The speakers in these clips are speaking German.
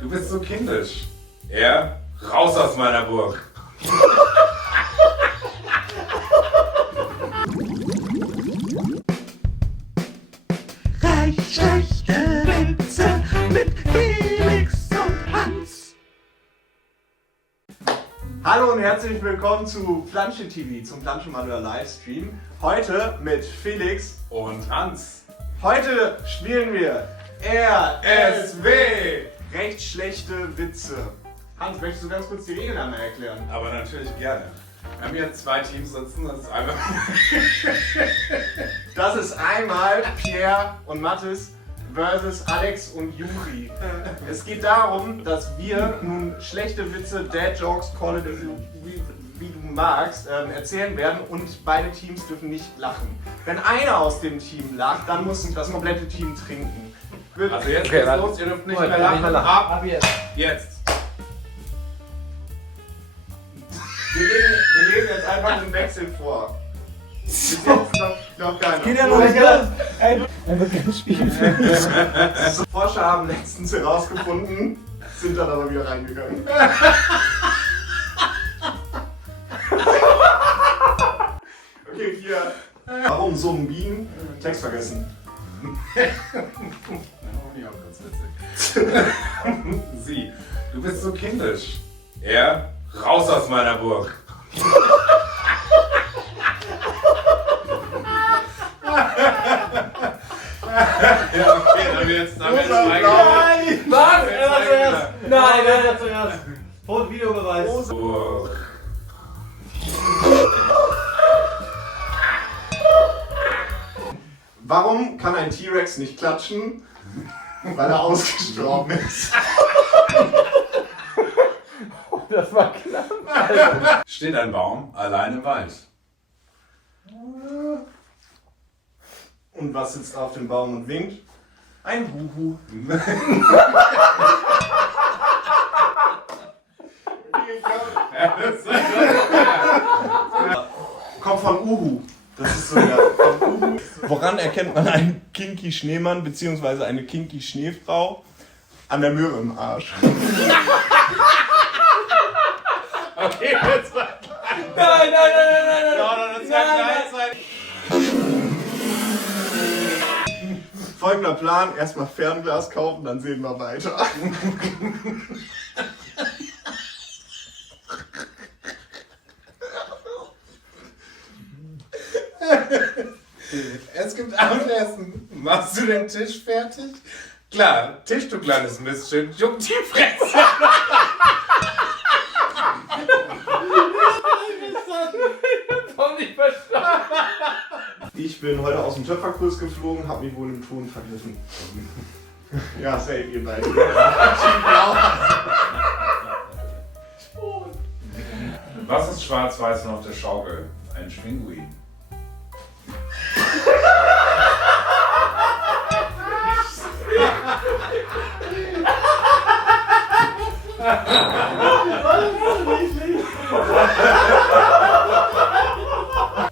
Du bist so kindisch. Er, raus aus meiner Burg. Schlechte Witze mit Felix und Hans. Hallo und herzlich willkommen zu Planschen TV, zum Planschenmanual Livestream. Heute mit Felix Und Hans. Heute spielen wir RSW. Recht schlechte Witze. Hans, möchtest du ganz kurz die Regeln einmal erklären? Aber natürlich gerne. Wir haben hier zwei Teams sitzen. Das ist einmal Das ist einmal Pierre und Mathis versus Alex und Juri. Es geht darum, dass wir nun schlechte Witze, Dad-Jokes, call it wie du magst, erzählen werden und beide Teams dürfen nicht lachen. Wenn einer aus dem Team lacht, dann muss das komplette Team trinken. Also jetzt geht's los, ihr dürft nicht mehr lachen. Ab jetzt. Wir lesen jetzt einfach einen Wechsel vor. Bis jetzt noch keiner. Geht ja noch nicht los. Einfach ganz Spielfilm. Forscher haben letztens herausgefunden, sind dann aber wieder reingegangen. Okay, hier. Warum summen Bienen? Text vergessen. Sie, du bist so kindisch. Er, raus aus meiner Burg. Ja, okay, dann jetzt Nein! Was? Er war zuerst. Nein, er war zuerst. Foto, Videobeweis. Burg. Warum kann ein T-Rex nicht klatschen? Weil er ausgestorben ist. Das war knapp. Steht ein Baum allein im Wald. Und was sitzt auf dem Baum und winkt? Ein Huhu. Kommt von Uhu. Das ist so der von Uhu. Woran erkennt man einen Kinky Schneemann bzw. eine Kinky Schneefrau? An der Möhre im Arsch. Okay, jetzt mal. Nein. Folgender Plan, erstmal Fernglas kaufen, dann sehen wir weiter. Es gibt Abendessen. Machst du den Tisch fertig? Klar, Tisch, du kleines Miststück, juckt die Fresse. Ich bin heute aus dem Töpferkurs geflogen, habe mich wohl im Ton vergriffen. Ja, safe, ihr beiden. Was ist schwarz-weiß und auf der Schaukel? Ein Pinguin.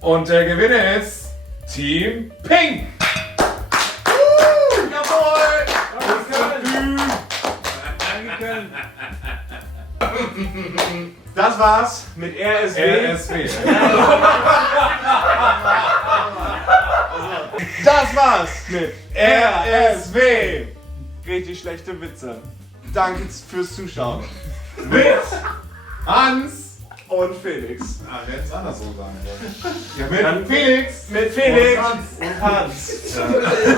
Und der Gewinner ist Team Pink. Jawohl! Das war's mit RSW. RSW. Das war's mit RSW. Richtig schlechte Witze. Danke fürs Zuschauen. Mit Hans. Und Felix. Ah, hätte es andersrum sagen sollen. Ja, mit Felix. Mit Felix Und Hans. und Hans.